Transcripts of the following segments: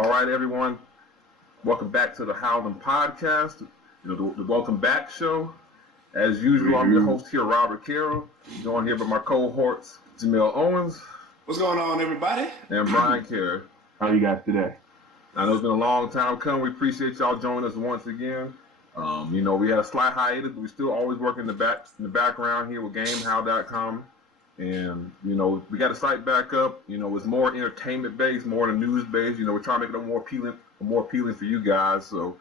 All right, everyone. Welcome back to the Howling podcast. The Welcome Back show. As usual, I'm your host here, Robert Carroll. Joined here by my cohorts, Jamel Owens. What's going on, everybody? And Brian Carey. How are you guys today? I know it's been a long time coming. We appreciate y'all joining us once again. We had a slight hiatus, but we still always work in the background here with GameHow.com. And, we got the site back up. It's more entertainment based, more than news based. We're trying to make it more appealing for you guys. So,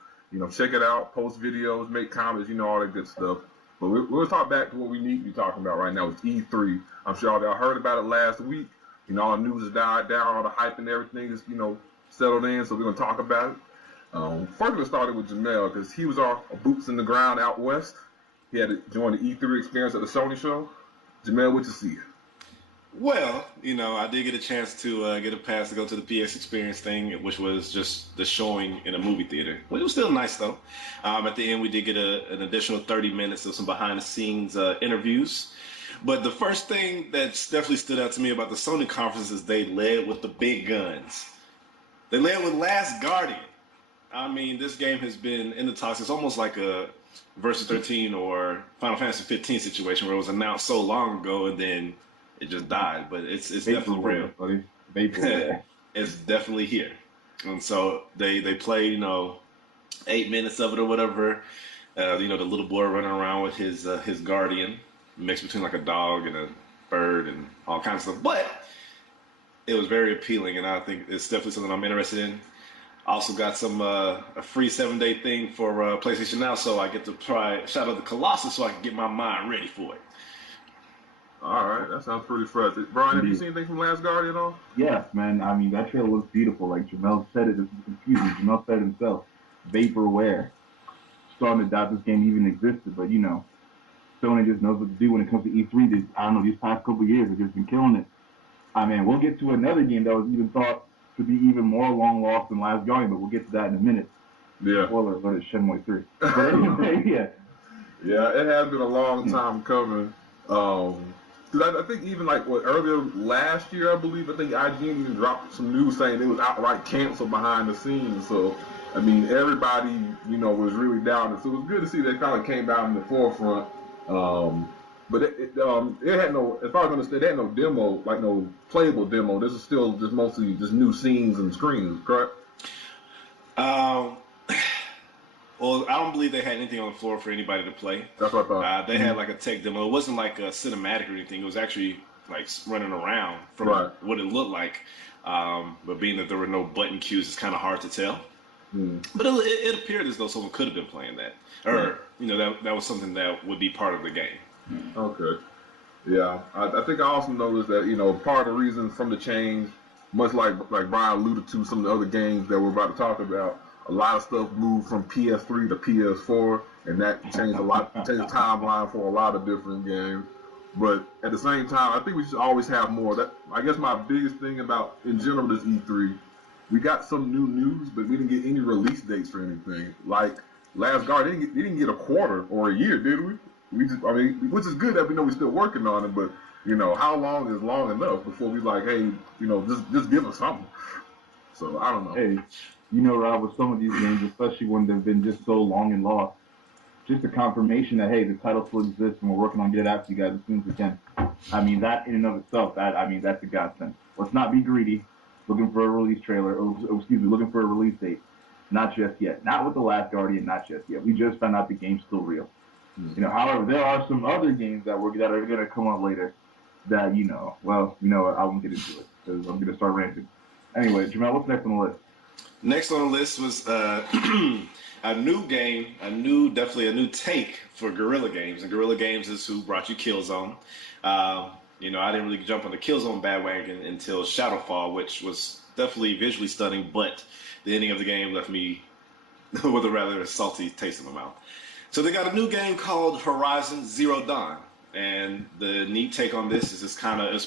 check it out, post videos, make comments, all that good stuff. But we'll talk back to what we need to be talking about right now. It's E3. I'm sure y'all heard about it last week. All the news has died down, all the hype and everything is, settled in. So we're going to talk about it. First, we started with Jamel because he was our boots in the ground out west. He had to join the E3 experience at the Sony show. Jamel, what you see? Well, I did get a chance to get a pass to go to the PX Experience thing, which was just the showing in a movie theater. Well, it was still nice, though. At the end, we did get an additional 30 minutes of some behind-the-scenes interviews. But the first thing that's definitely stood out to me about the Sony conference is they led with the big guns. They led with Last Guardian. I mean, this game has been in the talks. It's almost like a Versus 13 or Final Fantasy 15 situation where it was announced so long ago and then it just died. But it's definitely real. Buddy. Vaporware. It's definitely here. And so they played, 8 minutes of it or whatever. The little boy running around with his guardian, mixed between like a dog and a bird and all kinds of stuff. But it was very appealing, and I think it's definitely something I'm interested in. Also got some a free 7-day thing for PlayStation Now, so I get to try Shadow of the Colossus so I can get my mind ready for it. All right, that sounds pretty fresh. Brian, have you seen anything from Last Guardian at all? Yes, man. I mean, that trailer looks beautiful. Like Jamel said it, this is confusing. Jamel said it himself. Vaporware. Starting to doubt this game even existed, but Sony just knows what to do when it comes to E3. These past couple of years, they've just been killing it. I mean, we'll get to another game that was even thought to be even more long lost than Last Guardian, but we'll get to that in a minute. Yeah. Spoiler alert, it's Shenmue 3. But anyway, yeah. Yeah, it has been a long time coming. Because I think even earlier last year, I believe, I think IGN even dropped some news saying it was outright canceled behind the scenes. So, I mean, everybody, was really down. So it was good to see they kind of came down in the forefront. But it had no, as far as I understand, it had no demo, no playable demo. This is still just mostly just new scenes and screens, correct? Well, I don't believe they had anything on the floor for anybody to play. That's what I thought. They had a tech demo. It wasn't like a cinematic or anything. It was actually running around from what it looked like. But being that there were no button cues, it's kind of hard to tell. But it appeared as though someone could have been playing that, or that was something that would be part of the game. Okay. Yeah, I think I also noticed that part of the reason from the change, much like Brian alluded to some of the other games that we're about to talk about, a lot of stuff moved from PS3 to PS4, and that changed changed the timeline for a lot of different games. But at the same time, I think we should always have more. That I guess my biggest thing about in general this E3, we got some new news, but we didn't get any release dates for anything. Like Last Guard, they didn't get a quarter or a year, did we? Which is good that we know we're still working on it, but how long is long enough before we hey, just give us something. So I don't know. Hey, Rob, with some of these games, especially when they've been just so long and lost, just a confirmation that hey, the title still exists and we're working on getting it out to you guys as soon as we can. I mean, that in and of itself, that's a godsend. Let's not be greedy, looking for a release trailer, looking for a release date. Not just yet. Not with The Last Guardian, not just yet. We just found out the game's still real. However, there are some other games that are going to come out later that, I won't get into it because I'm going to start ranting. Anyway, Jamel, what's next on the list? Next on the list was a new game, definitely a new take for Guerrilla Games. And Guerrilla Games is who brought you Killzone. I didn't really jump on the Killzone bandwagon until Shadowfall, which was definitely visually stunning, but the ending of the game left me with a rather salty taste in my mouth. So they got a new game called Horizon Zero Dawn. And the neat take on this is it's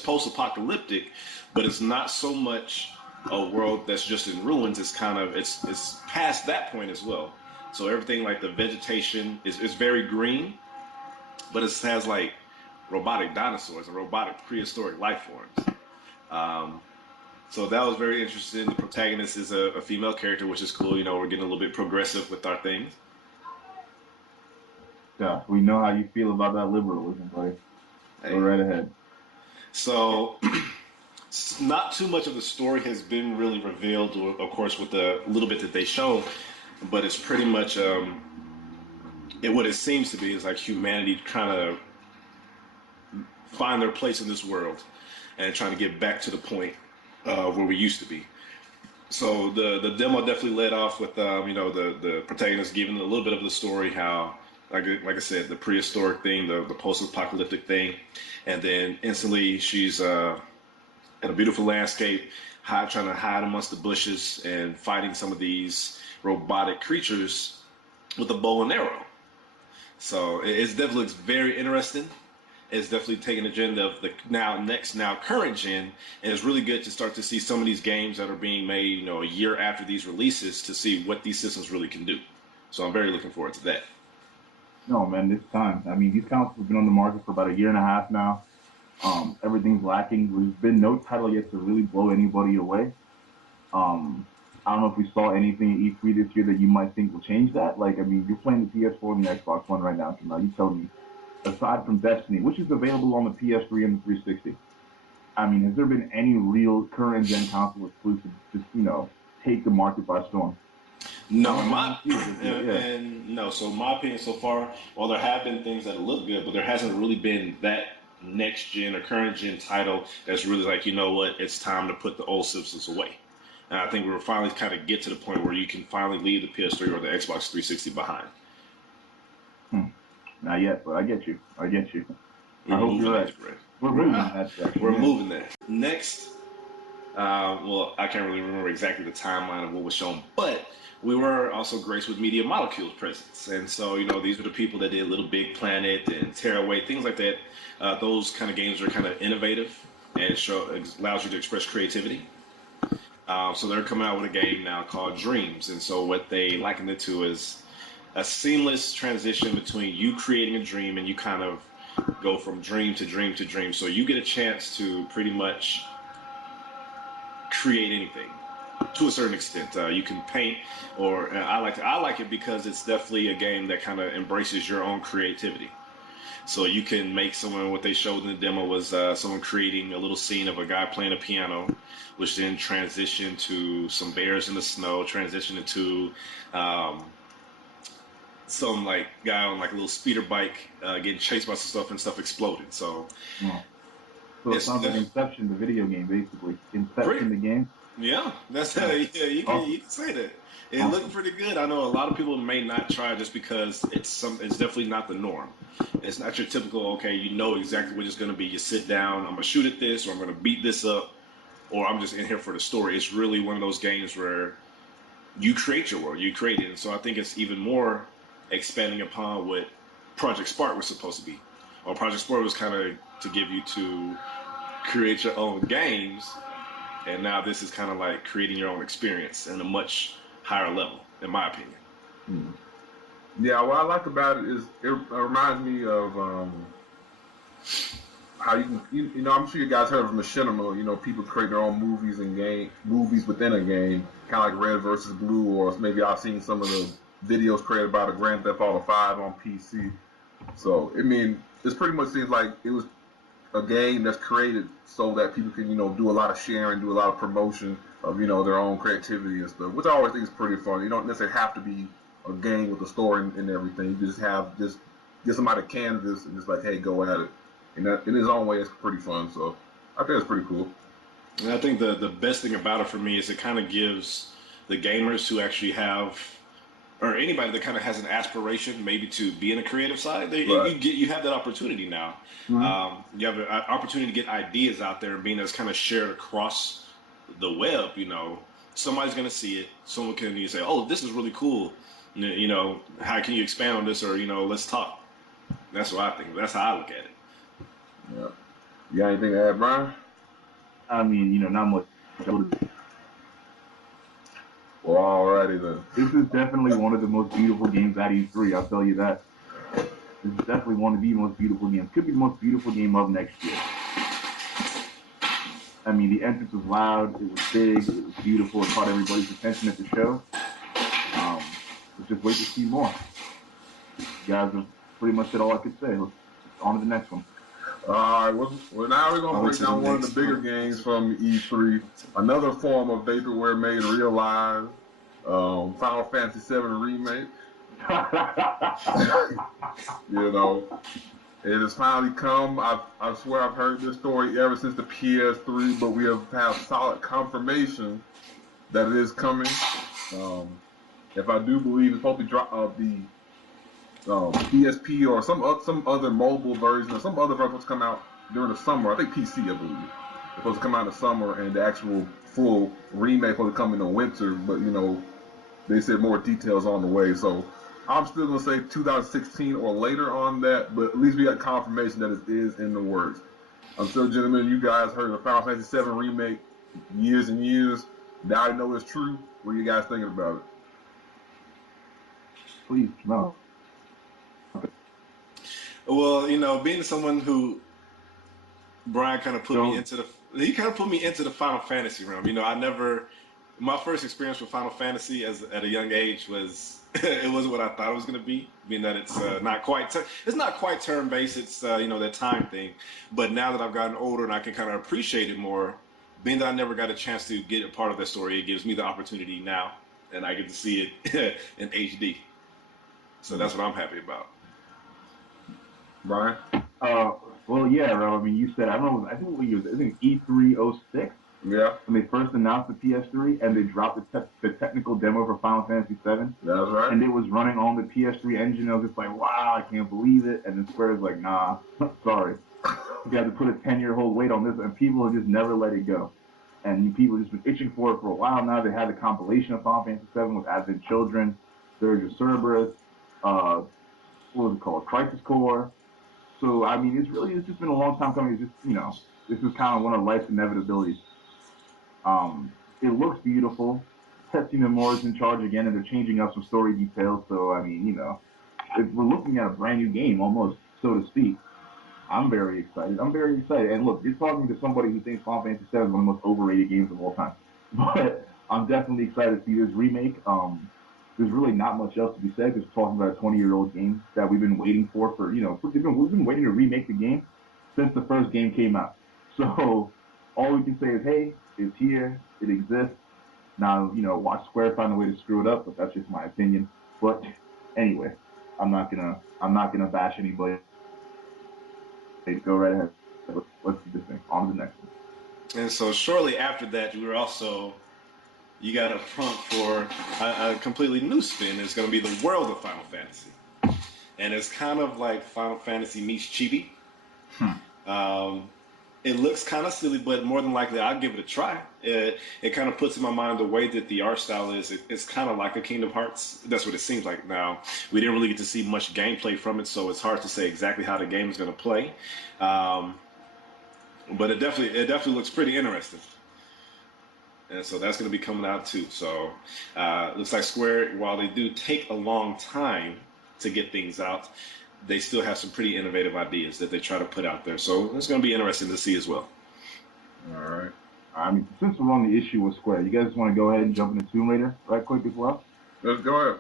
post-apocalyptic, but it's not so much a world that's just in ruins. It's it's past that point as well. So everything the vegetation is very green, but it has robotic dinosaurs and robotic prehistoric life forms. So that was very interesting. The protagonist is a female character, which is cool. You know, we're getting a little bit progressive with our things. Yeah, we know how you feel about that liberalism, buddy. Go right ahead. So, not too much of the story has been really revealed, of course, with the little bit that they show, but it's pretty much what it seems to be is like humanity trying to find their place in this world and trying to get back to the point where we used to be. So the demo definitely led off with the protagonist giving a little bit of the story, how like I said, the prehistoric thing, the post-apocalyptic thing, and then instantly she's in a beautiful landscape, trying to hide amongst the bushes and fighting some of these robotic creatures with a bow and arrow. So it definitely looks very interesting. It's definitely taking the agenda of the now current gen, and it's really good to start to see some of these games that are being made, you know, a year after these releases to see what these systems really can do. So I'm very looking forward to that. No, man, it's time. I mean, these consoles have been on the market for about a year and a half now. Everything's lacking. There's been no title yet to really blow anybody away. I don't know if we saw anything at E3 this year that you might think will change that. Like, I mean, you're playing the PS4 and the Xbox One right now, so now you tell me, aside from Destiny, which is available on the PS3 and the 360, I mean, has there been any real current gen console exclusive just, you know, take the market by storm? No, no. So my opinion so far, while there have been things that look good, but there hasn't really been that next gen or current gen title that's really like, you know what, it's time to put the old systems away. And I think we're finally kind of get to the point where you can finally leave the PS3 or the Xbox 360 behind. Not yet, but I get you. I hope you're right. We're moving in that direction. We're moving there. Next, well, I can't really remember exactly the timeline of what was shown, but we were also graced with Media Molecule's presence. And so, you know, these are the people that did Little Big Planet and Tearaway, things like that. Those kind of games are kind of innovative and allows you to express creativity. So they're coming out with a game now called Dreams. And so what they likened it to is a seamless transition between you creating a dream and you kind of go from dream to dream to dream. So you get a chance to pretty much create anything to a certain extent. You can paint, or I like it because it's definitely a game that kind of embraces your own creativity. So you can make someone, what they showed in the demo was someone creating a little scene of a guy playing a piano, which then transitioned to some bears in the snow, transitioned into some like guy on like a little speeder bike getting chased by some stuff and stuff exploded. So, so it sounds like Inception, the video game, basically. Inception, the game. Yeah, that's you can say that. It looked pretty good. I know a lot of people may not try just because it's definitely not the norm. It's not your typical, okay, you know exactly what it's going to be. You sit down, I'm going to shoot at this, or I'm going to beat this up, or I'm just in here for the story. It's really one of those games where you create your world, you create it. And so I think it's even more expanding upon what Project Spark was supposed to be. Or Project Spark was kind of to give you to create your own games, and now this is kind of like creating your own experience in a much higher level, in my opinion. Yeah, what I like about it is it reminds me of how you can, you know, I'm sure you guys heard of machinima. You know, people create their own movies and movies within a game, kind of like Red versus Blue, or maybe I've seen some of the videos created by the Grand Theft Auto 5 on PC. So, I mean, this pretty much seems like it was a game that's created so that people can, you know, do a lot of sharing, do a lot of promotion of, you know, their own creativity and stuff, which I always think is pretty fun. You don't necessarily have to be a game with a story and everything. You just get somebody a canvas and just like, hey, go at it. And that, in his own way, it's pretty fun. So I think it's pretty cool. And I think the best thing about it for me is it kind of gives the gamers who actually have, or anybody that kind of has an aspiration maybe to be in a creative side, you have that opportunity now. Mm-hmm. You have an opportunity to get ideas out there and being that's kind of shared across the web. You know, somebody's going to see it. Someone can say, oh, this is really cool. You know, how can you expand on this? Or, you know, let's talk. That's what I think. That's how I look at it. Yeah. You got anything to add, Brian? I mean, you know, not much. Well, alrighty then. This is definitely one of the most beautiful games at E3, I'll tell you that. This is definitely one of the most beautiful games. Could be the most beautiful game of next year. I mean, the entrance was loud, it was big, it was beautiful, it caught everybody's attention at the show. Let's just wait to see more. You guys have pretty much said all I could say. Let's on to the next one. All right, well, now we're going to On break to the down one of the next bigger one. games from E3. Another form of vaporware made real live. Final Fantasy VII Remake. You know, it has finally come. I swear I've heard this story ever since the PS3, but we have solid confirmation that it is coming. If I do believe it's supposed to drop the PSP or some other mobile version or some other version supposed to come out during the summer. I think PC, I believe. It's supposed to come out in the summer, and the actual full remake supposed to come in the winter. But they said more details on the way. So I'm still gonna say 2016 or later on that. But at least we got confirmation that it is in the works. I'm sure, gentlemen, you guys heard of Final Fantasy VII remake years and years. Now I know it's true. What are you guys thinking about it? Please, no. Well, being someone who Brian kind of put me into the Final Fantasy realm. My first experience with Final Fantasy at a young age was it wasn't what I thought it was going to be. Being that it's not quite turn based. It's that time thing. But now that I've gotten older and I can kind of appreciate it more, being that I never got a chance to get a part of that story, it gives me the opportunity now, and I get to see it in HD. So that's what I'm happy about. Brian? Well, yeah, Rob. I mean, you said I don't know. I think what year was it? I think E306 Yeah, when they first announced the PS3 and they dropped the technical demo for Final Fantasy VII, that's right. and it was running on the PS3 engine. I was just like, wow, I can't believe it. And then Square's like, nah, sorry, you had to put a 10-year hold wait on this, and people have just never let it go. And people have just been itching for it for a while now. They had the compilation of Final Fantasy VII with Advent Children, Dirge of Cerberus, uh, what was it called, Crisis Core. So I mean, it's just been a long time coming. It's just this is kind of one of life's inevitabilities. It looks beautiful. Tetsuya Nomura's in charge again, and they're changing up some story details. So I mean, we're looking at a brand new game almost, so to speak. I'm very excited. I'm very excited. And look, you're talking to somebody who thinks Final Fantasy VII is one of the most overrated games of all time. But I'm definitely excited to see this remake. There's really not much else to be said because we're talking about a 20-year-old game that we've been waiting for we've been waiting to remake the game since the first game came out. So all we can say is, hey, it's here, it exists. Now, watch Square find a way to screw it up, but that's just my opinion. But anyway, I'm not gonna bash anybody. Hey, go right ahead. Let's do this thing. On to the next one. And so shortly after that, you got a front for a completely new spin. It's going to be the world of Final Fantasy. And it's kind of like Final Fantasy meets Chibi. It looks kind of silly, but more than likely, I'll give it a try. It kind of puts in my mind the way that the art style is. It's kind of like a Kingdom Hearts. That's what it seems like now. We didn't really get to see much gameplay from it, so it's hard to say exactly how the game is going to play. But it definitely looks pretty interesting. And so that's going to be coming out too. So looks like Square, while they do take a long time to get things out, they still have some pretty innovative ideas that they try to put out there. So it's going to be interesting to see as well. All right. I mean, since we're on the issue with Square, you guys want to go ahead and jump into Tomb Raider right quick as well? Let's go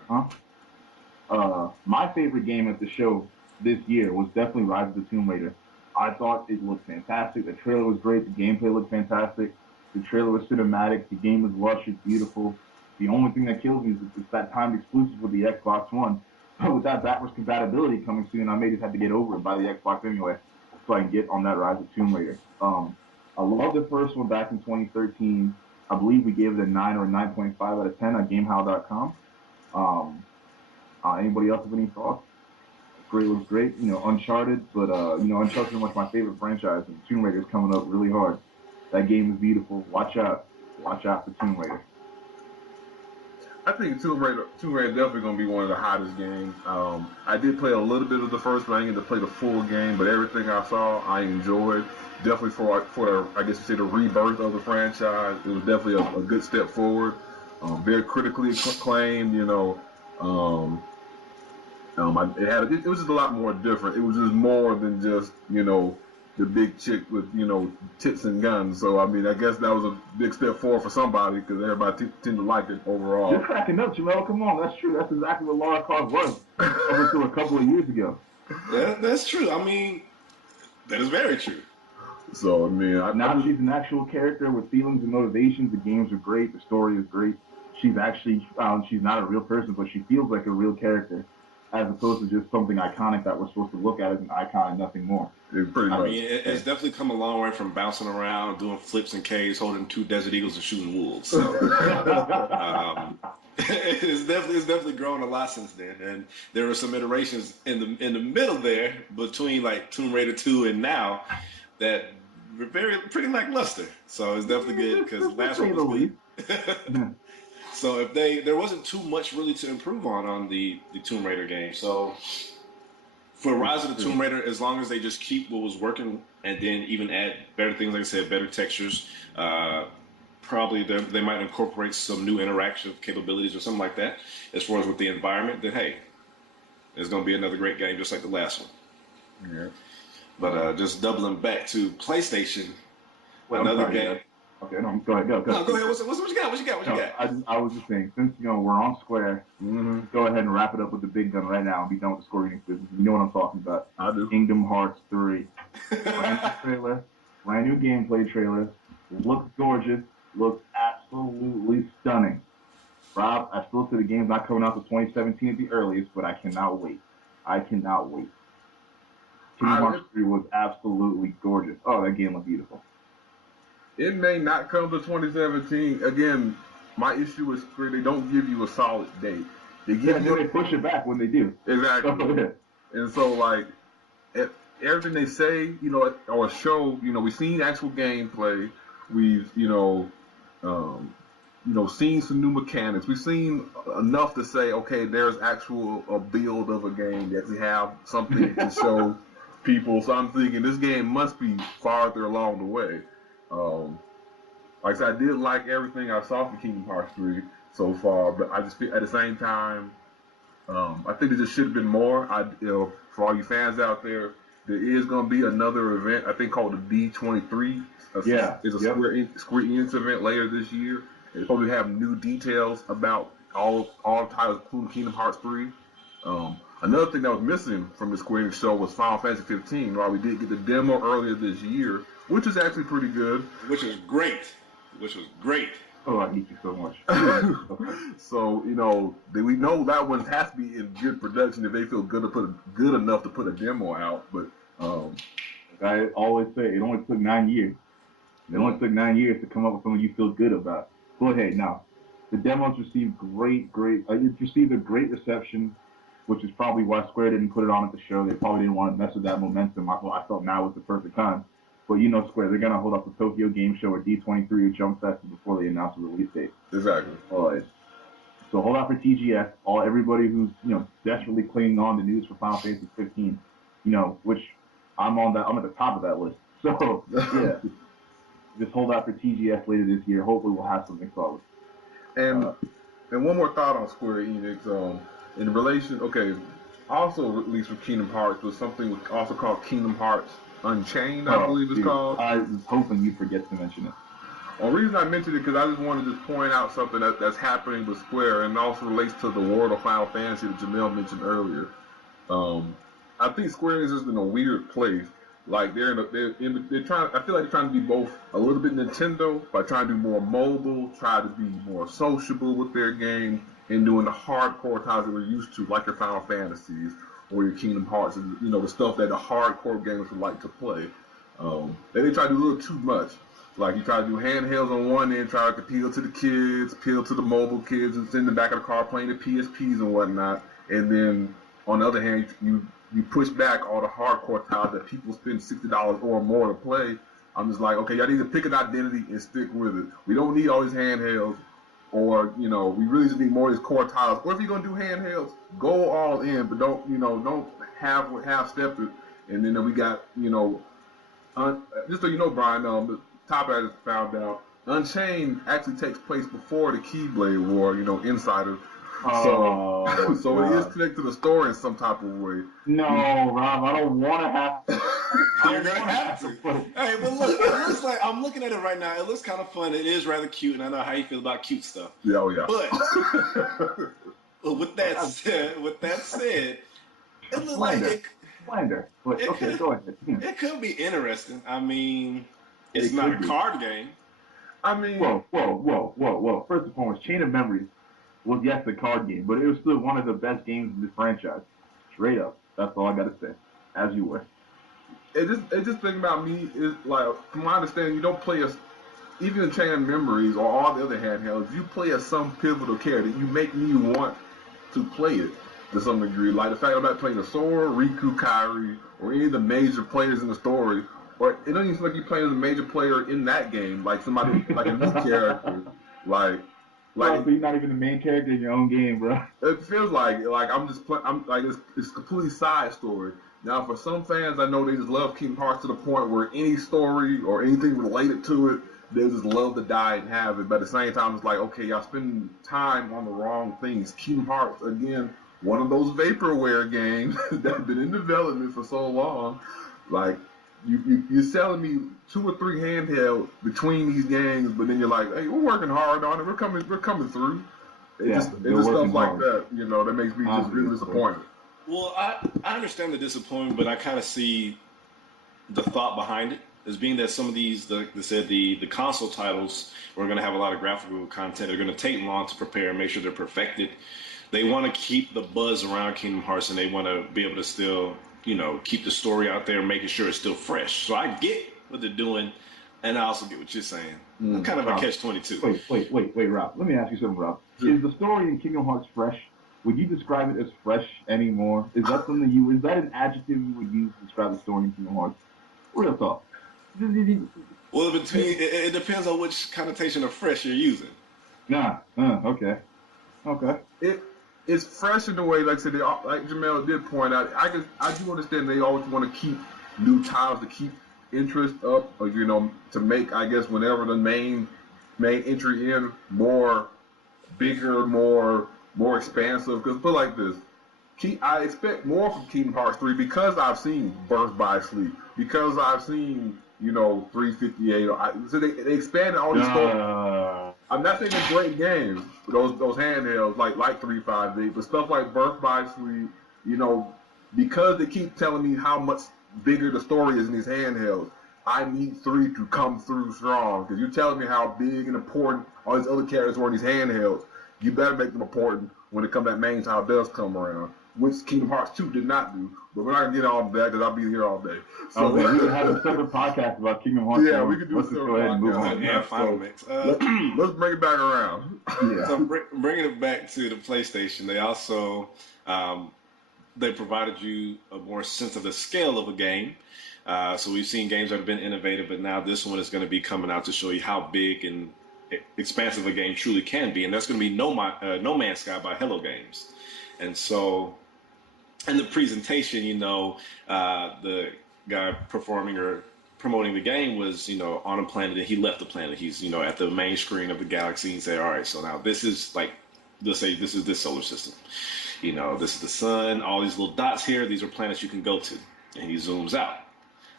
ahead. My favorite game at the show this year was definitely Rise of the Tomb Raider. I thought it looked fantastic. The trailer was great. The gameplay looked fantastic. The trailer was cinematic. The game was lush. It's beautiful. The only thing that kills me is it's that timed exclusive with the Xbox One. But with that backwards compatibility coming soon, I may just have to get over it and buy the Xbox anyway, so I can get on that Rise of Tomb Raider. I love the first one back in 2013. I believe we gave it a 9 or a 9.5 out of 10 on GameHow.com. Anybody else have any thoughts? Great, looks great. Uncharted, but Uncharted is much my favorite franchise, and Tomb Raider is coming up really hard. That game is beautiful. Watch out for Tomb Raider. I think Tomb Raider definitely going to be one of the hottest games. I did play a little bit of the first, but I didn't get to play the full game. But everything I saw, I enjoyed. Definitely for I guess you say the rebirth of the franchise, it was definitely a good step forward. Very critically acclaimed. It was just a lot more different. It was just more than just the big chick with tits and guns. So I mean, I guess that was a big step forward for somebody because everybody tend to like it overall. You're cracking up, Jamel. Come on, that's true. That's exactly what Lara Croft was up until a couple of years ago. That's true. I mean, that is very true. So I mean, Now she's an actual character with feelings and motivations. The games are great. The story is great. She's actually she's not a real person, but she feels like a real character, as opposed to just something iconic that we're supposed to look at as an icon and nothing more. pretty I much. mean, it's definitely come a long way from bouncing around, doing flips and Ks, holding 2 Desert Eagles and shooting wolves. So it's definitely grown a lot since then. And there were some iterations in the middle there between like Tomb Raider 2 and now that were pretty lackluster. So it's definitely good because last one was good. So if there wasn't too much really to improve on the Tomb Raider game. So for Rise of the Tomb Raider, as long as they just keep what was working and then even add better things, like I said, better textures, probably they might incorporate some new interactive capabilities or something like that as far as with the environment, then hey, it's going to be another great game just like the last one. Yeah. But just doubling back to PlayStation, Well, another sorry, game. Okay, no, go ahead. No, go ahead. What you got? What you got? I was just saying, since we're on Square, go ahead and wrap it up with the big gun right now and be done with the Square Enix business. You know what I'm talking about. I do. Kingdom Hearts 3. Brand new gameplay trailer. Looks gorgeous. Looks absolutely stunning. Rob, I still say the game's not coming out to 2017 at the earliest, but I cannot wait. Kingdom Hearts 3 was absolutely gorgeous. Oh, that game looked beautiful. It may not come to 2017. Again, my issue is Square, they don't give you a solid date. They push it back when they do. Exactly. And so, like, everything they say, or show, we've seen actual gameplay. We've, seen some new mechanics. We've seen enough to say, okay, there's a build of a game that we have something to show people. So I'm thinking this game must be farther along the way. Like I said, I did like everything I saw for Kingdom Hearts 3 so far, but I just feel at the same time, I think there just should have been more. For all you fans out there, there is going to be another event, I think called the D23. It's a Square Enix event later this year. It's supposed to have new details about all titles, including Kingdom Hearts 3. Another thing that was missing from the Square Enix show was Final Fantasy 15. While we did get the demo earlier this year, which is actually pretty good. Which was great. Oh, I hate you so much. So, we know that one has to be in good production if they feel good enough to put a demo out. But I always say it only took 9 years. It only took 9 years to come up with something you feel good about. Go ahead now. The demos received it received a great reception, which is probably why Square didn't put it on at the show. They probably didn't want to mess with that momentum. I felt now was the perfect time. But Square, they're going to hold up the Tokyo Game Show or D23 or Jump Fest before they announce the release date. Exactly. So hold out for TGS. Everybody who's, desperately clinging on to news for Final Fantasy 15, which I'm at the top of that list. So, yeah. Just hold out for TGS later this year. Hopefully we'll have something solid. And one more thought on Square Enix. In relation, also released for Kingdom Hearts was something also called Kingdom Hearts Unchained, I believe it's called. I was hoping you'd forget to mention it. Well, the reason I mentioned it because I just wanted to point out something that's happening with Square and also relates to the world of Final Fantasy that Jamel mentioned earlier. I think Square Enix is in a weird place. Like they're trying. I feel like they're trying to be both a little bit Nintendo by trying to do more mobile, try to be more sociable with their game, and doing the hardcore titles that we're used to, like your Final Fantasies or your Kingdom Hearts, and the stuff that the hardcore gamers would like to play. They try to do a little too much. Like you try to do handhelds on one end, try to appeal to the kids, appeal to the mobile kids who's in the back of the car playing the PSPs and whatnot, and then on the other hand, you push back all the hardcore titles that people spend $60 or more to play. I'm just like, okay, y'all need to pick an identity and stick with it. We don't need all these handhelds, or we really just need more of these core titles. Or if you're gonna do handhelds, go all in, but don't half step it. And then we got just so you know, Brian, the top I just found out, Unchained actually takes place before the Keyblade War. Insider. So it is connected to the story in some type of way. No, Rob, I don't want to have You're gonna have to. Hey, but look, it looks like I'm looking at it right now. It looks kind of fun. It is rather cute, and I know how you feel about cute stuff. Yeah, oh yeah. But with that said, it looks like Slander. But it okay, could go ahead. it could be interesting. I mean, It it's not could a be. card game. I mean, Whoa. First and foremost, Chain of Memories was, yes, a card game, but it was still one of the best games in this franchise. Straight up. That's all I got to say. As you were. it just thing about me is like, from my understanding, you don't play as even in Chain of Memories or all the other handhelds. You play as some pivotal character. You make me want to play it to some degree. Like the fact I'm not playing a Sora, Riku, Kairi, or any of the major players in the story. Or it doesn't even seem like you're playing as a major player in that game, like somebody like a new character, like Bro, so you're not even the main character in your own game, bro. it feels like I'm just I'm like it's a completely side story. Now for some fans, I know they just love Kingdom Hearts to the point where any story or anything related to it, they just love to die and have it. But at the same time, it's like, okay, y'all spending time on the wrong things. Kingdom Hearts, again, one of those vaporware games that have been in development for so long. Like, you're selling me 2 or 3 handhelds between these games, but then you're like, hey, we're working hard on it. We're coming through. It's just stuff like that, that makes me just really disappointed. Well, I understand the disappointment, but I kind of see the thought behind it as being that some of these, the console titles, are going to have a lot of graphical content. They're going to take long to prepare and make sure they're perfected. They want to keep the buzz around Kingdom Hearts, and they want to be able to still, keep the story out there, making sure it's still fresh. So I get what they're doing, and I also get what you're saying. I'm kind of a catch-22. Wait, Rob. Let me ask you something, Rob. Is the story in Kingdom Hearts fresh? Would you describe it as fresh anymore? Is that is that an adjective you would use to describe the story in Kingdom Hearts? Real talk. Well, it depends on which connotation of fresh you're using. Nah. Okay. It's fresh in the way, like I said, like Jamel did point out. I do understand they always want to keep new titles to keep interest up, or to make, I guess, whenever the main entry in more bigger, more expansive. Because put it like this, I expect more from Kingdom Hearts 3 because I've seen Birth by Sleep, because I've seen 358. So they expanded all these stories. I'm not saying they're great games, those handhelds like 358, but stuff like Birth by Sleep, because they keep telling me how much bigger the story is in these handhelds. I need 3 to come through strong, because you're telling me how big and important all these other characters were in these handhelds. You better make them important when that main title does come around, which Kingdom Hearts 2 did not do. But we're not going to get on that because I'll be here all day. So we can have a separate podcast about Kingdom Hearts. Yeah, we can do a separate podcast. Yeah, final mix. Let's bring it back around. Yeah. So bringing it back to the PlayStation, they also they provided you a more sense of the scale of a game. So we've seen games that have been innovative, but now this one is going to be coming out to show you how big and expansive a game truly can be, and that's going to be No Man's Sky by Hello Games. And so, in the presentation, the guy performing or promoting the game was, on a planet, and he left the planet. He's, at the main screen of the galaxy. And say, all right, so now this is like, let's say this is this solar system. This is the sun. All these little dots here. These are planets you can go to. And he zooms out.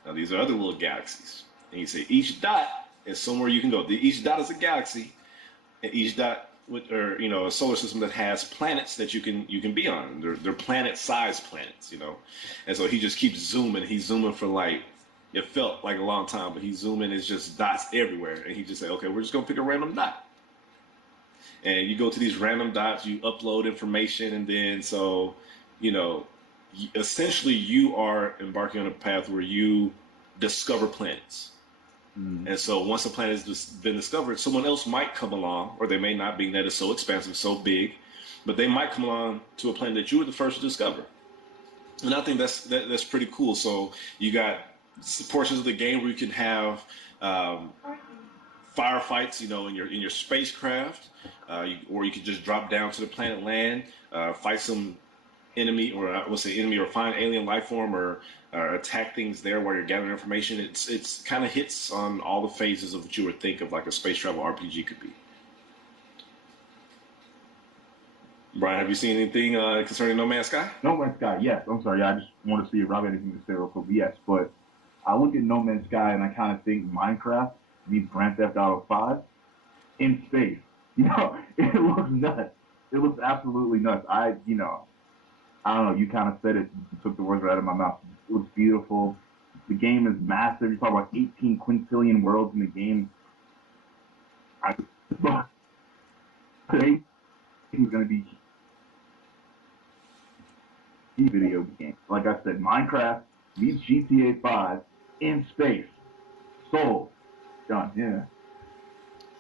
Now these are other little galaxies. And he say each dot is somewhere you can go. Each dot is a galaxy, and each dot a solar system that has planets that you can be on. They're planet-sized planets, And so he just keeps zooming. He's zooming for it felt like a long time, but he's zooming. It's just dots everywhere, and he just say, okay, we're just gonna pick a random dot. And you go to these random dots, you upload information, and then essentially you are embarking on a path where you discover planets. And so once a planet has been discovered, someone else might come along, or they may not, being that it's so expansive, so big, but they might come along to a planet that you were the first to discover. And I think that's pretty cool. So you got portions of the game where you can have firefights, in your spacecraft, or you can just drop down to the planet, land, fight some enemy, or I would say enemy, or find alien life form, or attack things there while you're gathering information. It's kind of hits on all the phases of what you would think of like a space travel RPG could be. Brian, have you seen anything concerning No Man's Sky? No Man's Sky, yes. I'm sorry, I just want to see if Rob had anything to say real quick. Yes, but I look at No Man's Sky and I kind of think Minecraft meets Grand Theft Auto 5 in space. You know, it looks nuts. It looks absolutely nuts. I don't know. You kind of said it. You took the words right out of my mouth. It looks beautiful. The game is massive. You talk about 18 quintillion worlds in the game. I think it's going to be a video game. Like I said, Minecraft meets GTA 5 in space. Sold. Done. Yeah.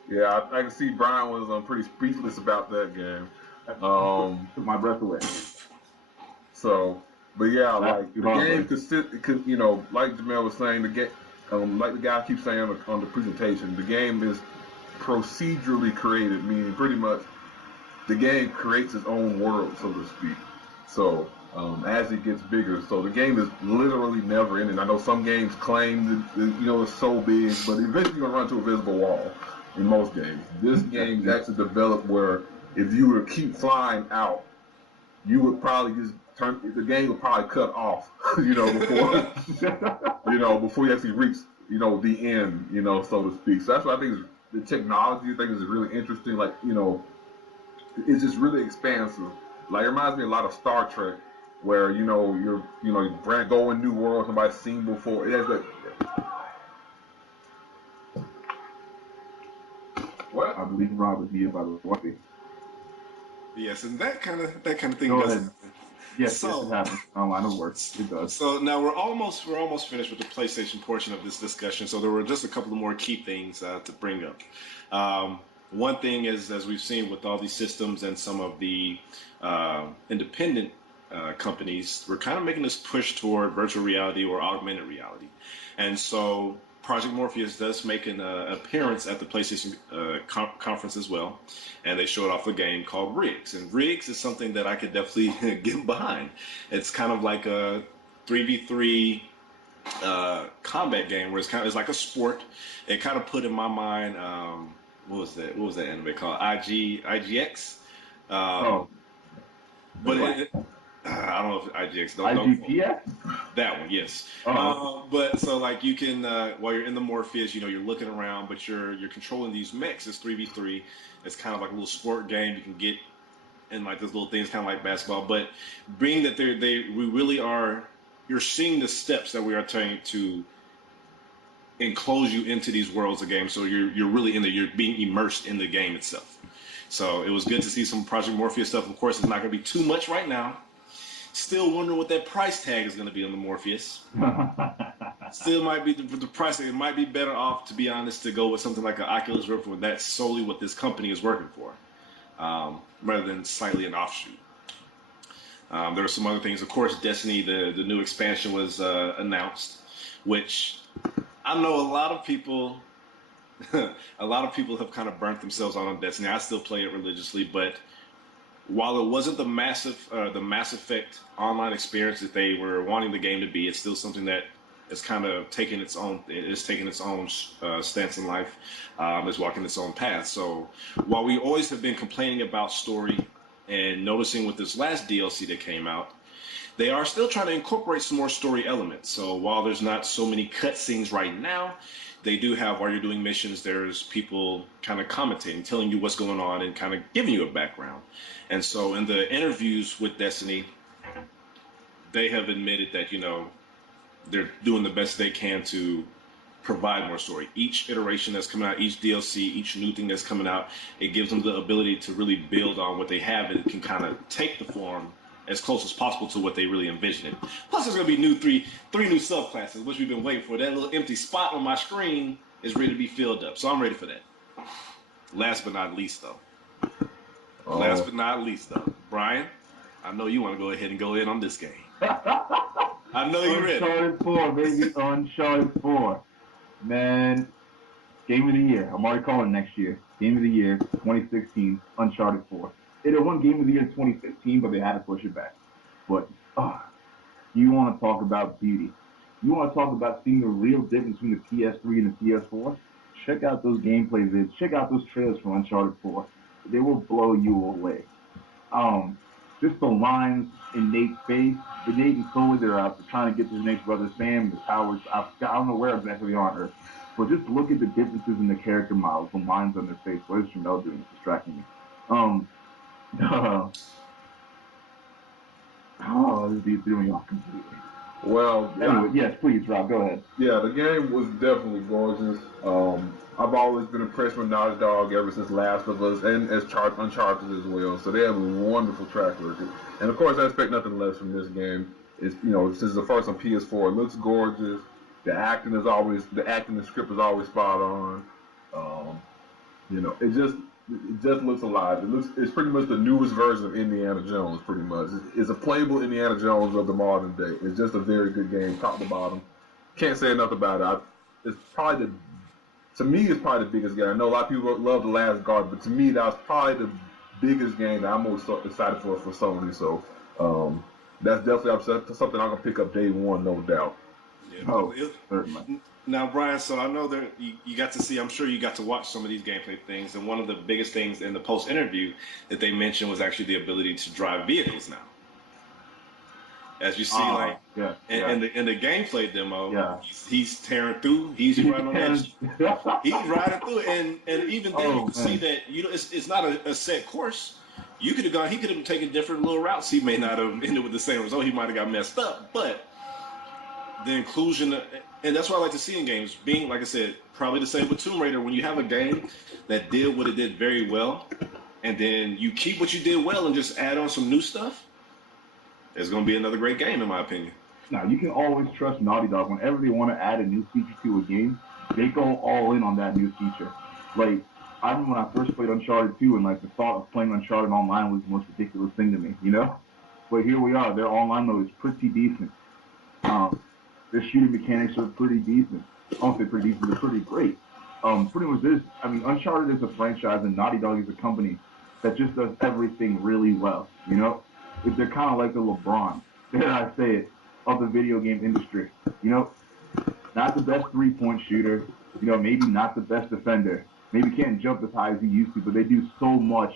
Yeah, I can see Brian was pretty speechless about that game. Took my breath away. So, but yeah, That's like too the hard, game man. could you know, like Jamel was saying, the game, like the guy keeps saying on the presentation, the game is procedurally created, meaning pretty much the game creates its own world, so to speak. So as it gets bigger, so the game is literally never ending. I know some games claim that you know it's so big, but eventually you're gonna run into a visible wall. In most games, this game is actually developed where if you were to keep flying out, you would probably just turn. The game would probably cut off, you know, before you actually reach, you know, the end, you know, so to speak. So that's what I think is the technology. I think is really interesting. Like, you know, it's just really expansive. Like it reminds me a lot of Star Trek, where you go in new worlds nobody's seen before. It has like what? I believe Rob was here by the way. Yes, and that kind of thing Go does ahead. happen. Yes, it So happens. Line of work. It does. So now we're almost finished with the PlayStation portion of this discussion. So there were just a couple of more key things to bring up. One thing is, as we've seen with all these systems and some of the independent companies, we're kind of making this push toward virtual reality or augmented reality, and so Project Morpheus does make an appearance at the PlayStation conference as well, and they showed off a game called Rigs. And Rigs is something that I could definitely get behind. It's kind of like a 3v3 combat game where it's like a sport. It kind of put in my mind, what was that anime called? IGX. Um, Oh, but what? I don't know if IGX. Don't quote. IGPS? That one, yes. Oh, But so like you can while you're in the Morpheus, you're looking around, but you're controlling these mechs. It's 3v3. It's kind of like a little sport game. You can get in like this little thing. It's kind of like basketball, but being that we really are, you're seeing the steps that we are taking to enclose you into these worlds of games. So you're really in there. You're being immersed in the game itself. So it was good to see some Project Morpheus stuff. Of course, it's not going to be too much right now. Still wondering what that price tag is going to be on the Morpheus. Still might be the price. It might be better off, to be honest, to go with something like an Oculus Rift, where that's solely what this company is working for, rather than slightly an offshoot. There were some other things. Of course, Destiny, the new expansion was announced, which I know a lot of people. A lot of people have kind of burnt themselves out on Destiny. I still play it religiously, but while it wasn't the Mass Effect online experience that they were wanting the game to be, it's still something that is kind of taking its own. It is taking its own stance in life. Is walking its own path. So while we always have been complaining about story and noticing with this last DLC that came out, they are still trying to incorporate some more story elements. So while there's not so many cutscenes right now, they do have, while you're doing missions, there's people kind of commentating, telling you what's going on and kind of giving you a background. And so in the interviews with Destiny, they have admitted that, they're doing the best they can to provide more story. Each iteration that's coming out, each DLC, each new thing that's coming out, it gives them the ability to really build on what they have, and it can kind of take the form as close as possible to what they really envision it. Plus, there's going to be three new subclasses, which we've been waiting for. That little empty spot on my screen is ready to be filled up, so I'm ready for that. Last but not least, though. Brian, I know you want to go ahead and go in on this game. I know you're ready. Uncharted 4, baby. Uncharted 4. Man, Game of the Year. I'm already calling next year. Game of the Year, 2016, Uncharted 4. It had won Game of the Year 2015, but they had to push it back. But, you want to talk about beauty. You want to talk about seeing the real difference between the PS3 and the PS4? Check out those gameplay vids. Check out those trailers for Uncharted 4. They will blow you away. just the lines in Nate's face. The Nate and Sully, they're trying to get to Nate's brother Sam, the towers. I don't know where exactly they are on Earth. But just look at the differences in the character models, the lines on their face. What is Jamel doing? It's distracting me. This dude threw me off completely. Well, Anyway, yes, please, Rob, go ahead. yeah, the game was definitely gorgeous. I've always been impressed with Naughty Dog ever since Last of Us and as Uncharted as well. So they have a wonderful track record. And of course, I expect nothing less from this game. It's since the first on PS4, it looks gorgeous. The acting, the script is always spot on. Um, it just looks alive. It's pretty much the newest version of Indiana Jones. Pretty much, it's a playable Indiana Jones of the modern day. It's just a very good game, top to bottom. Can't say enough about it. It's probably to me, it's probably the biggest game. I know a lot of people love The Last Guard, but to me, that was probably the biggest game that I'm most excited for Sony. So that's definitely something I'm gonna pick up day one, no doubt. Yeah, Oh, certainly. now, Brian, so I know that you got to see, I'm sure you got to watch some of these gameplay things, and one of the biggest things in the post interview that they mentioned was actually the ability to drive vehicles now. As you see, in the gameplay demo, he's tearing through, he's right on edge, he's riding through, and even then you can see that it's not a set course. You could have gone, he could have taken different little routes. He may not have ended with the same result. He might have got messed up, but the inclusion, and that's what I like to see in games, being, like I said, probably the same with Tomb Raider. When you have a game that did what it did very well, and then you keep what you did well and just add on some new stuff, it's going to be another great game, in my opinion. Now, you can always trust Naughty Dog. Whenever they want to add a new feature to a game, they go all in on that new feature. Like, I remember when I first played Uncharted 2, and, like, the thought of playing Uncharted online was the most ridiculous thing to me, you know? But here we are. Their online mode is pretty decent. Their shooting mechanics are pretty decent. I don't say pretty decent, they're pretty great. Pretty much this, Uncharted is a franchise, and Naughty Dog is a company that just does everything really well, you know? They're kind of like the LeBron, dare I say it, of the video game industry. You know, not the best three-point shooter, maybe not the best defender, maybe can't jump as high as he used to, but they do so much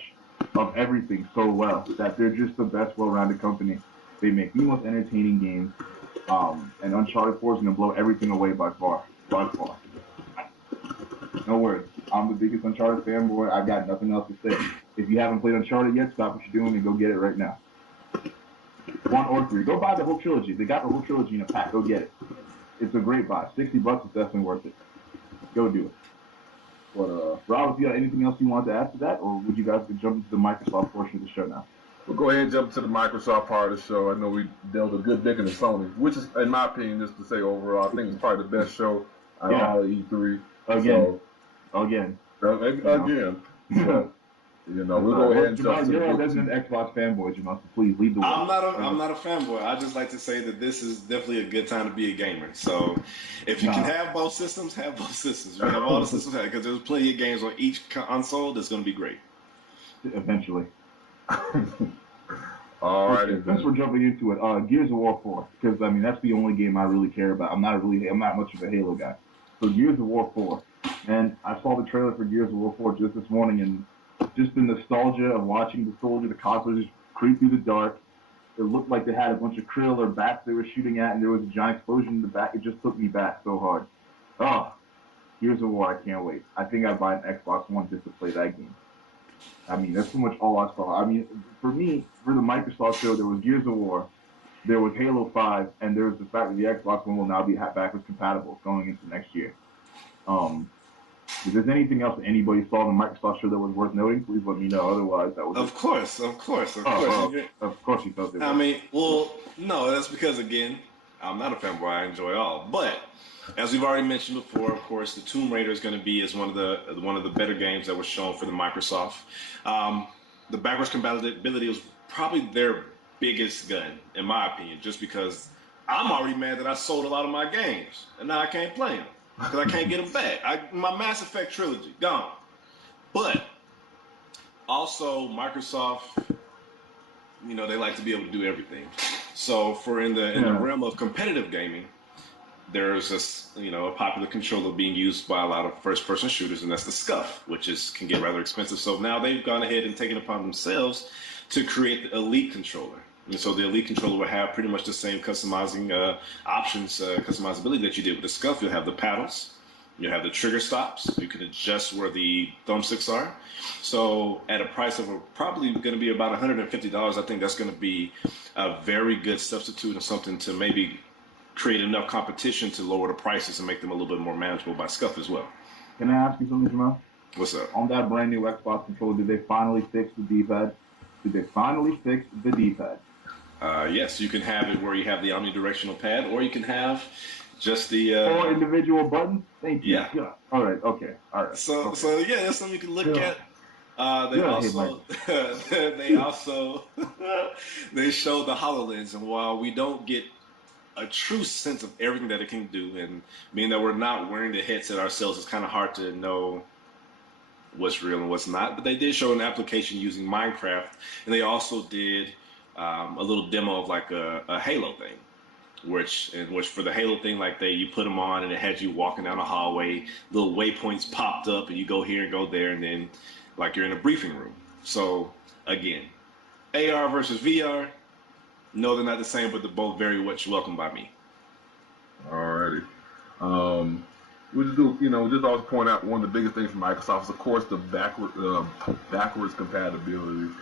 of everything so well that they're just the best well-rounded company. They make the most entertaining games, and Uncharted 4 is going to blow everything away by far. No worries. I'm the biggest Uncharted fanboy. I got nothing else to say. If you haven't played Uncharted yet, stop what you're doing and go get it right now. 1 or 3. Go buy the whole trilogy. They got the whole trilogy in a pack. Go get it. It's a great buy. $60 is definitely worth it. Go do it. But Rob, if you got anything else you want to add to that, or would you guys jump into the Microsoft portion of the show now? We'll go ahead and jump to the Microsoft part of the show. I know we dealt a good dick into Sony, which is, in my opinion, just to say overall, I think it's probably the best show out of all of E3. Again. We'll go ahead and jump to You're a resident Xbox fanboy, Jamal, so please lead the way. I'm not a fanboy. I just like to say that this is definitely a good time to be a gamer. So if you can have both systems, have both systems. You have all the systems, because there's plenty of games on each console that's going to be great. Eventually. All right. Since we're jumping into it, Gears of War 4, because that's the only game I really care about. I'm not much of a Halo guy. So Gears of War 4, and I saw the trailer for Gears of War 4 just this morning, and just the nostalgia of watching the soldier, the cosplayers just creep through the dark. It looked like they had a bunch of krill or bats they were shooting at, and there was a giant explosion in the back. It just took me back so hard. Oh, Gears of War, I can't wait. I think I'd buy an Xbox One just to play that game. That's pretty much all I saw. For me, for the Microsoft show, there was Gears of War, there was Halo 5, and there was the fact that the Xbox One will now be backwards compatible going into next year. If there's anything else that anybody saw in the Microsoft show that was worth noting, please let me know. Otherwise, that was Of course. Of course you felt it. No, that's because, again, I'm not a fanboy. I enjoy all. But as we've already mentioned before, of course, the Tomb Raider is going to be one of the better games that was shown for the Microsoft. The backwards compatibility was probably their biggest gun, in my opinion, just because I'm already mad that I sold a lot of my games and now I can't play them. Because I can't get them back. My Mass Effect trilogy, gone. But also Microsoft, they like to be able to do everything. So in the realm of competitive gaming, there's a popular controller being used by a lot of first-person shooters, and that's the Scuff, which can get rather expensive. So now they've gone ahead and taken it upon themselves to create the Elite controller. And so the Elite controller will have pretty much the same customizing options, customizability that you did with the Scuff. You'll have the paddles, you'll have the trigger stops. You can adjust where the thumbsticks are. So at a price of probably going to be about $150, I think that's going to be a very good substitute and something to maybe create enough competition to lower the prices and make them a little bit more manageable by Scuff as well. Can I ask you something, Jamal? What's up? On that brand new Xbox controller, did they finally fix the D-pad? Did they finally fix the D-pad? Yes, you can have it where you have the omnidirectional pad, or you can have just the 4 individual buttons. Thank you. Yeah. All right. Okay. All right. So yeah, that's something you can look at. They also they show the HoloLens, and while we don't get a true sense of everything that it can do, and being that we're not wearing the headset ourselves, it's kind of hard to know what's real and what's not. But they did show an application using Minecraft, and they also did a little demo of like a Halo thing, which for the Halo thing, like you put them on and it had you walking down a hallway, little waypoints popped up, and you go here and go there, and then like you're in a briefing room. So again, AR versus VR, no, they're not the same, but they're both very much welcomed by me. Alrighty. We just do, just always point out one of the biggest things from Microsoft is, of course, the backwards compatibility.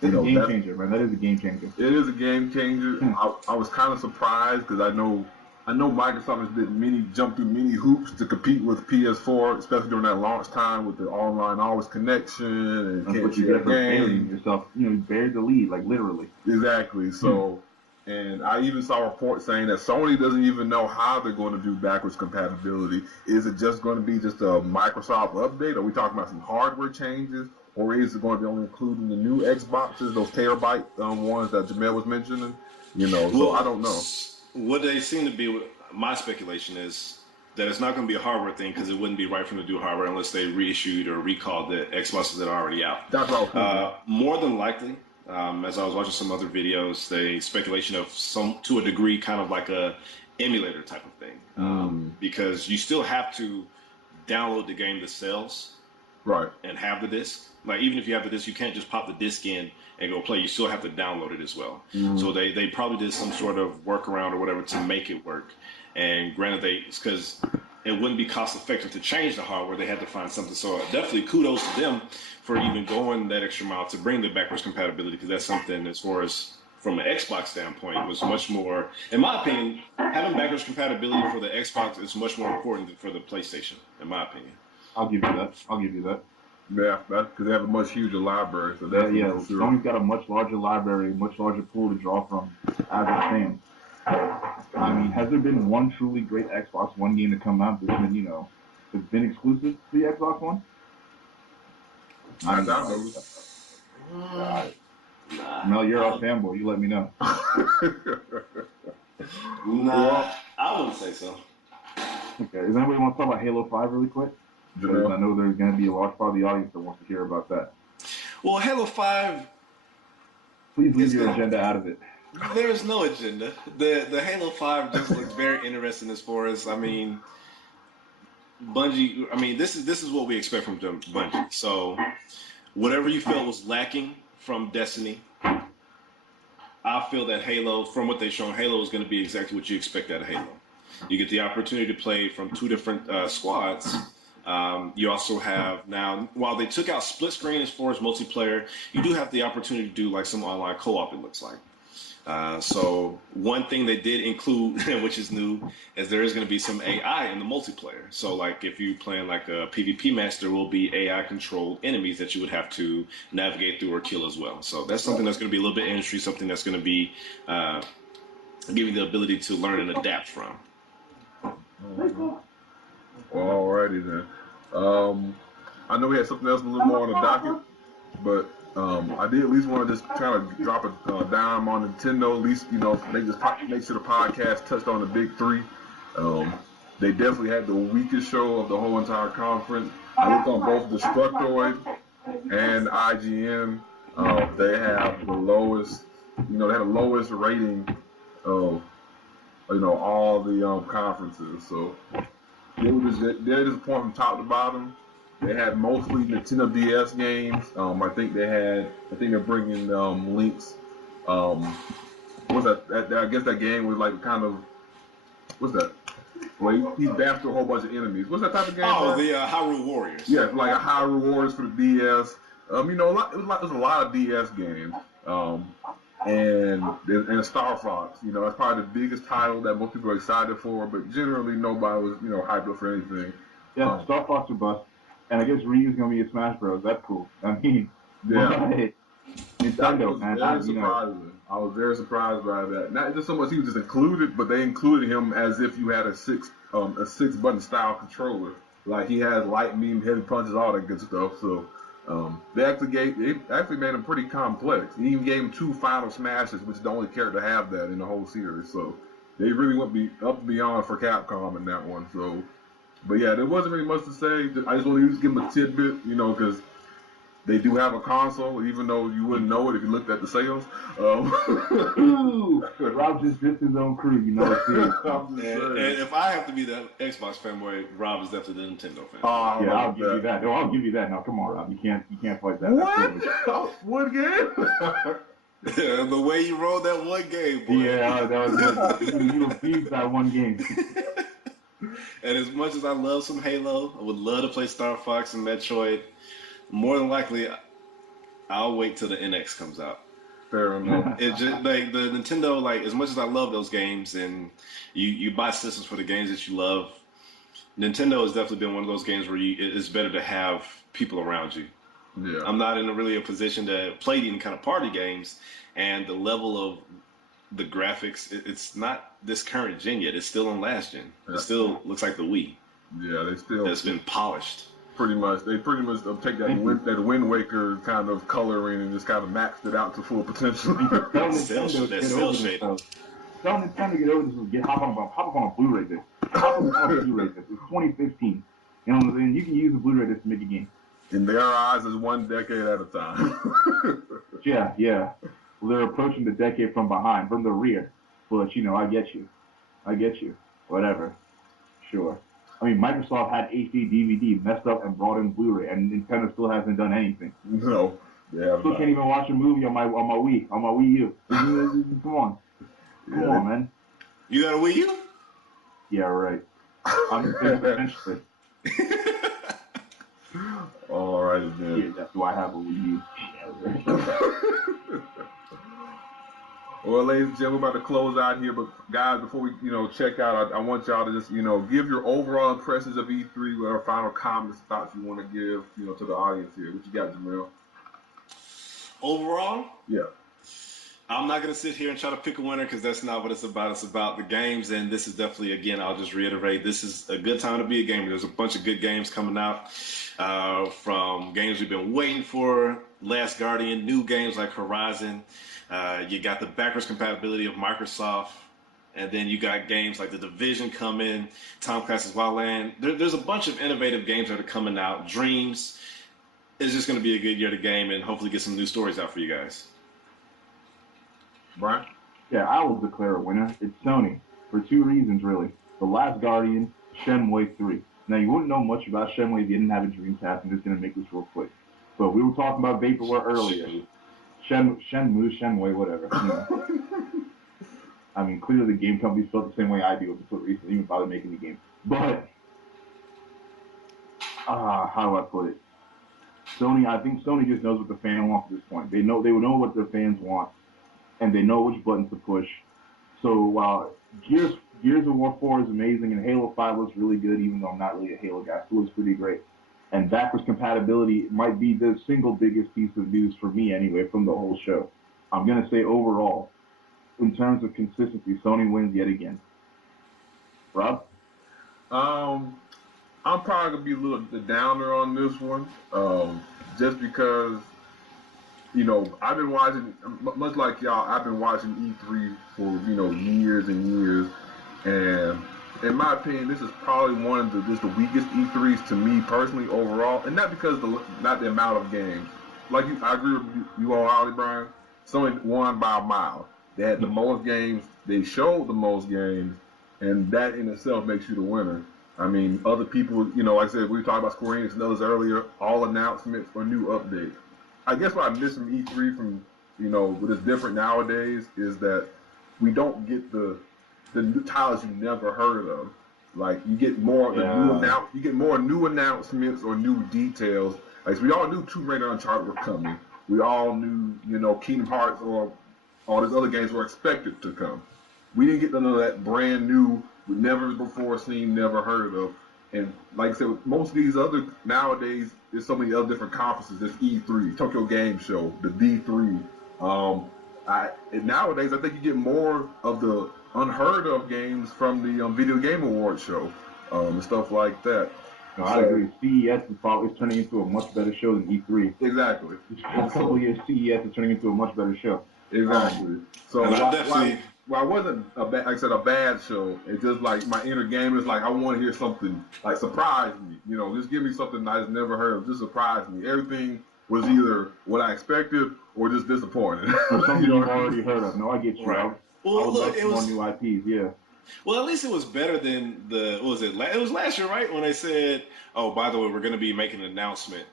It's a game changer, man. That is a game changer. It is a game changer. I was kind of surprised because I know Microsoft has jumped through many hoops to compete with PS4, especially during that launch time with the online always connection and can't share games. Yourself, you buried the lead, like literally. Exactly. So, and I even saw a report saying that Sony doesn't even know how they're going to do backwards compatibility. Is it just going to be just a Microsoft update? Are we talking about some hardware changes? Or is it going to be only including the new Xboxes, those terabyte ones that Jamel was mentioning? So I don't know. What they seem to be, my speculation is that it's not going to be a hardware thing because it wouldn't be right for them to do hardware unless they reissued or recalled the Xboxes that are already out. That's all. More than likely, as I was watching some other videos, the speculation of to a degree, kind of like a emulator type of thing, because you still have to download the game themselves, right, and have the disc. Like even if you have the disc, you can't just pop the disc in and go play. You still have to download it as well. So they probably did some sort of workaround or whatever to make it work. And granted, because it wouldn't be cost effective to change the hardware, they had to find something. So definitely kudos to them for even going that extra mile to bring the backwards compatibility, because that's something, as far as from an Xbox standpoint, was much more, in my opinion, having backwards compatibility for the Xbox is much more important than for the PlayStation, in my opinion. I'll give you that. Yeah, that's because they have a much huger library. So that's Sony's got a much larger library, much larger pool to draw from as it stands. I mean, has there been one truly great Xbox One game to come out that's been exclusive to the Xbox One? Mel, you're a fanboy. You let me know. Nah, I wouldn't say so. Okay, does anybody want to talk about Halo 5 really quick? Because I know there's going to be a large part of the audience that wants to hear about that. Well, Halo 5... Please leave your agenda out of it. There's no agenda. The Halo 5 just looks very interesting as far as, Bungie... this is what we expect from Bungie. So, whatever you felt was lacking from Destiny, I feel that Halo, from what they've shown, Halo is going to be exactly what you expect out of Halo. You get the opportunity to play from 2 different squads. You also have now, while they took out split screen as far as multiplayer, you do have the opportunity to do like some online co-op, it looks like. So one thing they did include, which is new, is there is going to be some AI in the multiplayer. So like if you're playing like a PvP match, there will be AI controlled enemies that you would have to navigate through or kill as well. So that's something that's going to be a little bit industry, something that's going to be giving the ability to learn and adapt from. Well, alrighty then. I know we had something else a little more on the docket, but I did at least want to just kind of drop a dime on Nintendo. At least, they just make sure the podcast touched on the big 3. They definitely had the weakest show of the whole entire conference. I looked on both Destructoid and IGN. They have the lowest, they had the lowest rating of all the conferences. So they're disappointed from top to bottom. They had mostly Nintendo DS games. I think they're bringing links. What's that? I guess that game was like kind of what's that? Well, he bashed a whole bunch of enemies. What's that type of game? Oh, the Hyrule Warriors. Yeah, like a high rewards for the DS. It was a lot of DS games. And Star Fox. That's probably the biggest title that most people are excited for. But generally, nobody was hyped up for anything. Yeah, Star Fox or bust. And I guess Ryu's gonna be a Smash Bros. That's cool. I mean, yeah. Nintendo, man. I was very surprised by that. Not just so much he was just included, but they included him as if you had a six button style controller. Like he has light, medium, heavy punches, all that good stuff. So they actually made him pretty complex. He even gave him 2 final smashes, which is the only character to have that in the whole series. So they really went up and beyond for Capcom in that one. So, but yeah, there wasn't really much to say. I just want to give him a tidbit, because they do have a console, even though you wouldn't know it if you looked at the sales. Ooh, Rob just dissed his own crew, and if I have to be the Xbox fanboy, Rob is definitely the Nintendo fan. Yeah, I'll give you that. No, I'll give you that. Now, come on, Rob, you can't fight that. What? What game? The way you rolled that one game, boy. Yeah, that was you refused that one game. And as much as I love some Halo, I would love to play Star Fox and Metroid. More than likely, I'll wait till the NX comes out. Fair enough. It just like the Nintendo, like as much as I love those games, and you buy systems for the games that you love, Nintendo has definitely been one of those games where it's better to have people around you. Yeah. I'm not in really a position to play any kind of party games, and the level of the graphics, it's not this current gen yet. It's still on last gen. It still looks like the Wii. Yeah, it's been polished. They pretty much take that Wind Waker kind of coloring and just kind of maxed it out to full potential. Tell Nintendo to get over this. Hop on a Blu-ray disc. Hop on a Blu-ray disc. It's 2015. You know what I'm saying? You can use a Blu-ray disc to make a game. In their eyes, it's one decade at a time. Yeah. Well, they're approaching the decade from behind, from the rear. But I get you. Whatever. Sure. I mean, Microsoft had HD DVD messed up and brought in Blu-ray, and Nintendo still hasn't done anything. No, yeah. Still can't even watch a movie on my Wii U. Come on, man. You got a Wii U? Yeah, right. I'm eventually. All right, man. Yeah, do I have a Wii U? Yeah, Well, ladies and gentlemen, we're about to close out here, but guys, before we, check out, I want y'all to just, give your overall impressions of E3, whatever final comments, thoughts you want to give, to the audience here. What you got, Jamil? Overall? Yeah. I'm not going to sit here and try to pick a winner because that's not what it's about. It's about the games, and this is definitely, again, I'll just reiterate, this is a good time to be a gamer. There's a bunch of good games coming out from games we've been waiting for, Last Guardian, new games like Horizon. You got the backwards compatibility of Microsoft, and then you got games like The Division coming, Tom Clancy's Wildland. There's a bunch of innovative games that are coming out. Dreams is just going to be a good year to game, and hopefully get some new stories out for you guys. Brian? Yeah, I will declare a winner. It's Sony for 2 reasons, really. The Last Guardian, Shenmue 3. Now, you wouldn't know much about Shenmue if you didn't have a Dreamcast. I'm just going to make this real quick. But we were talking about Vaporware earlier. Shenmue, whatever. I mean, clearly the game companies felt the same way I do until recently, even bother making the game. But, how do I put it? I think Sony just knows what the fan wants at this point. They would know what their fans want, and they know which buttons to push. So while Gears of War 4 is amazing, and Halo 5 looks really good, even though I'm not really a Halo guy, still looks pretty great. And backwards compatibility might be the single biggest piece of news for me anyway from the whole show. I'm going to say overall, in terms of consistency, Sony wins yet again. Rob? I'm probably going to be a little downer on this one, just because, I've been watching, much like y'all, I've been watching E3 for, years and years, and in my opinion, this is probably one of the weakest E3s to me personally overall, and not because not the amount of games. I agree with you all, Ollie Brian. Sony won by a mile, They had the most games. They showed the most games, and that in itself makes you the winner. I mean, other people, you know, like I said, we talked about Square Enix and others earlier. All announcements or new updates. I guess what I miss from E3 from, you know, what is different nowadays is that we don't get the new titles you never heard of. Like you get more you get more new announcements or new details. Like we all knew Tomb Raider Uncharted were coming. We all knew, you know, Kingdom Hearts or all these other games were expected to come. We didn't get none of that brand new, we never before seen, never heard of. And like I said, with most of these other nowadays, there's so many other different conferences. There's E3, Tokyo Game Show, the D3. And nowadays, I think you get more of the unheard of games from the Video Game Awards show and stuff like that. No, I agree. CES is turning into a much better show than E3. Exactly. A couple of years, CES is turning into a much better show. Exactly. So while it wasn't like I said, a bad show, it's just like my inner gamer is like I want to hear something like surprise me. You know, just give me something I just never heard of. Just surprise me. Everything was either what I expected or just disappointing. Or something you've already heard of. No, I get you. Right. I would love some more new IPs. Yeah. Well, at least it was better than what was it? It was last year, right? When they said, "Oh, by the way, we're going to be making an announcement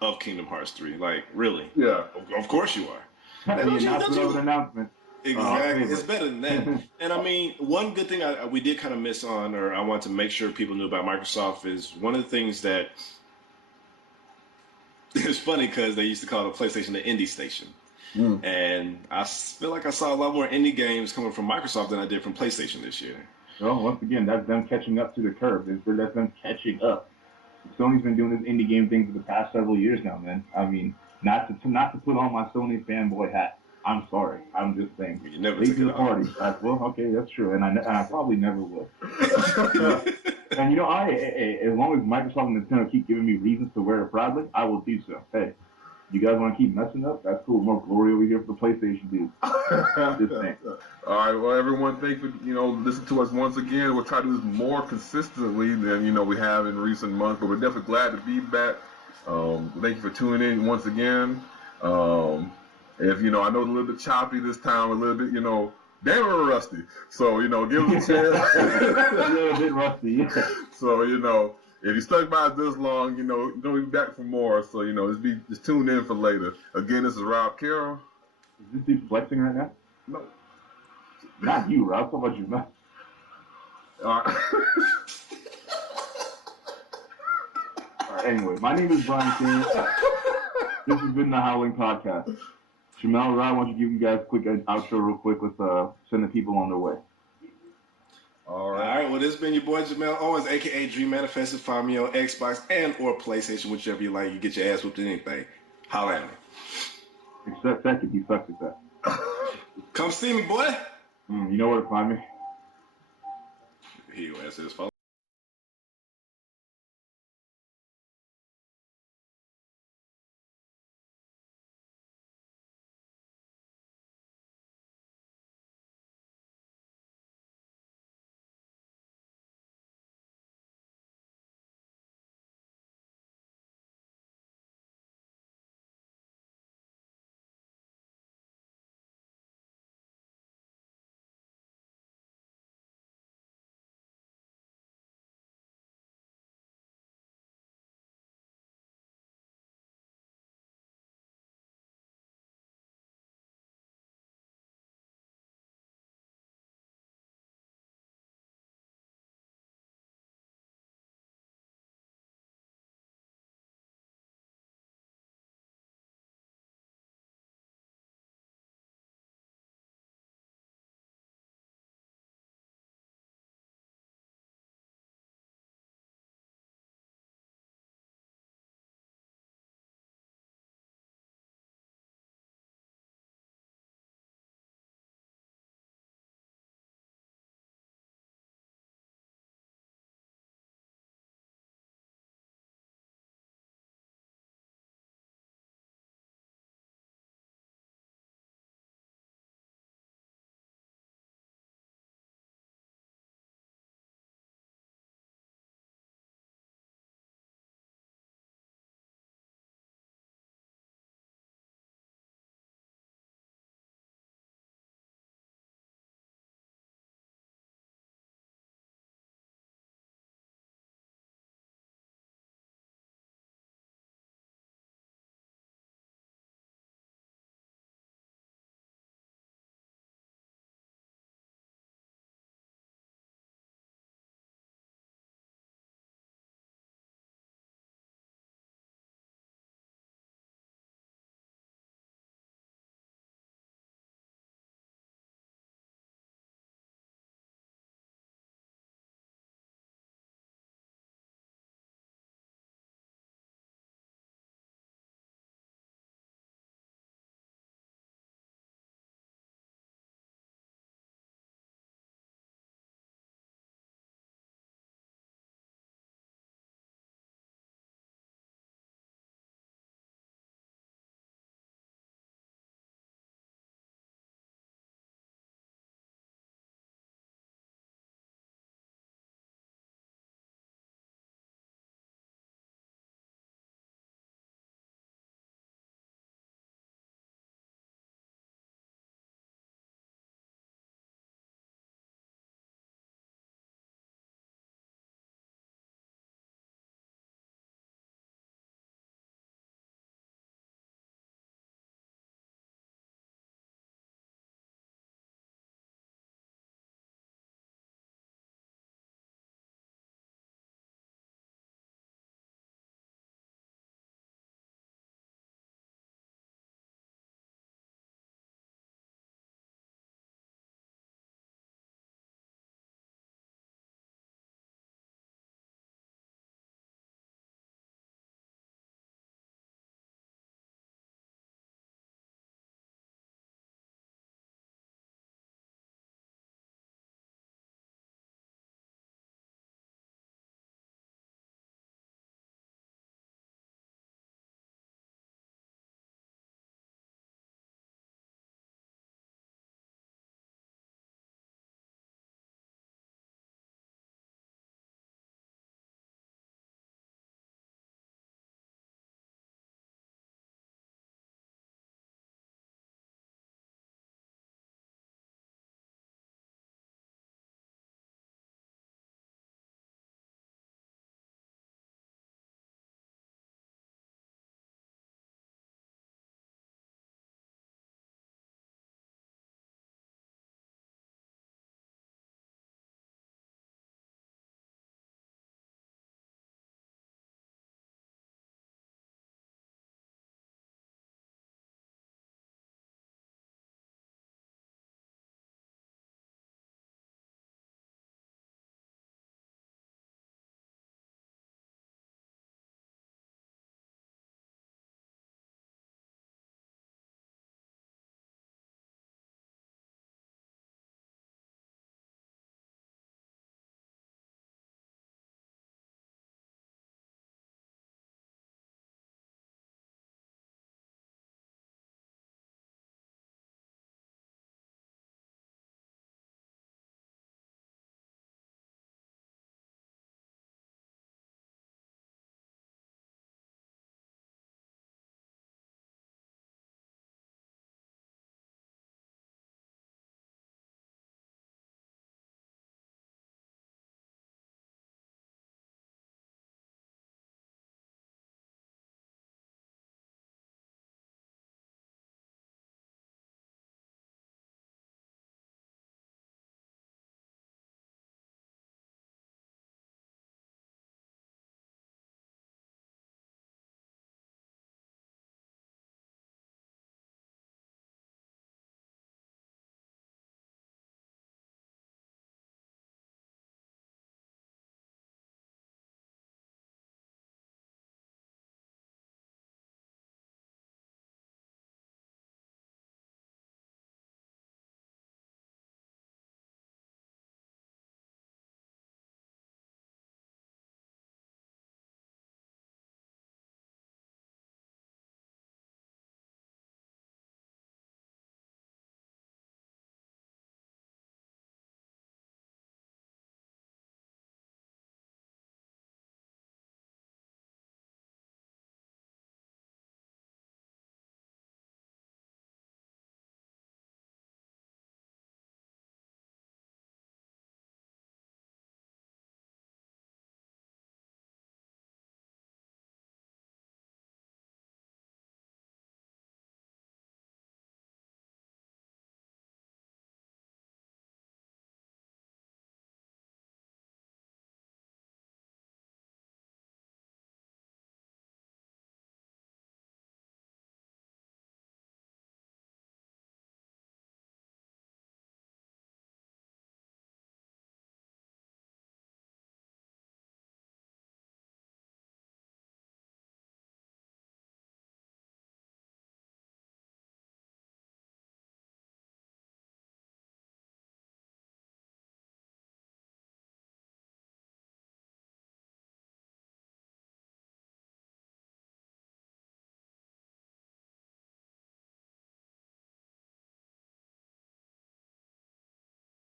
of Kingdom Hearts 3." Like, really? Yeah. Of course you are. An announcement. Exactly. It's better than that. And I mean, one good thing we did kind of miss on, or I want to make sure people knew about Microsoft, is one of the things that it's funny because they used to call the PlayStation the indie station. And I feel like I saw a lot more indie games coming from Microsoft than I did from PlayStation this year. Well, once again, that's them catching up to the curve. That's them catching up. Sony's been doing this indie game thing for the past several years now, man. I mean, not to put on my Sony fanboy hat. I'm sorry. I'm just saying. You never Late took to it the off. party. Well, okay, that's true, and I probably never will. And you know, as long as Microsoft and Nintendo keep giving me reasons to wear it proudly, I will do so. Hey, you guys want to keep messing up? That's cool. More glory over here for the PlayStation dudes. Just saying. All right, well, everyone, thanks for listening to us once again. We'll try to do this more consistently than we have in recent months, but we're definitely glad to be back. Thank you for tuning in once again. If I know it's a little bit choppy this time, a little bit, damn, we're rusty. So give us a chance. A little bit rusty. Yeah. So if you stuck by us this long, we'll be back for more. So just tune in for later. Again, this is Rob Carroll. Is this dude flexing right now? No. Not you, Rob. How about you, man? All right. All right. Anyway, my name is Brian King. This has been the Howling Podcast. Jamel, Rob, why don't you give you guys a quick outro real quick? Let's send the people on their way. All right. Well, this has been your boy Jamel Owens, a.k.a. Dream Manifested. Find me on Xbox and or PlayStation, whichever you like. You get your ass whooped in anything. Holla at me. Except that he sucks at that. Come see me, boy. You know where to find me. He answers his phone.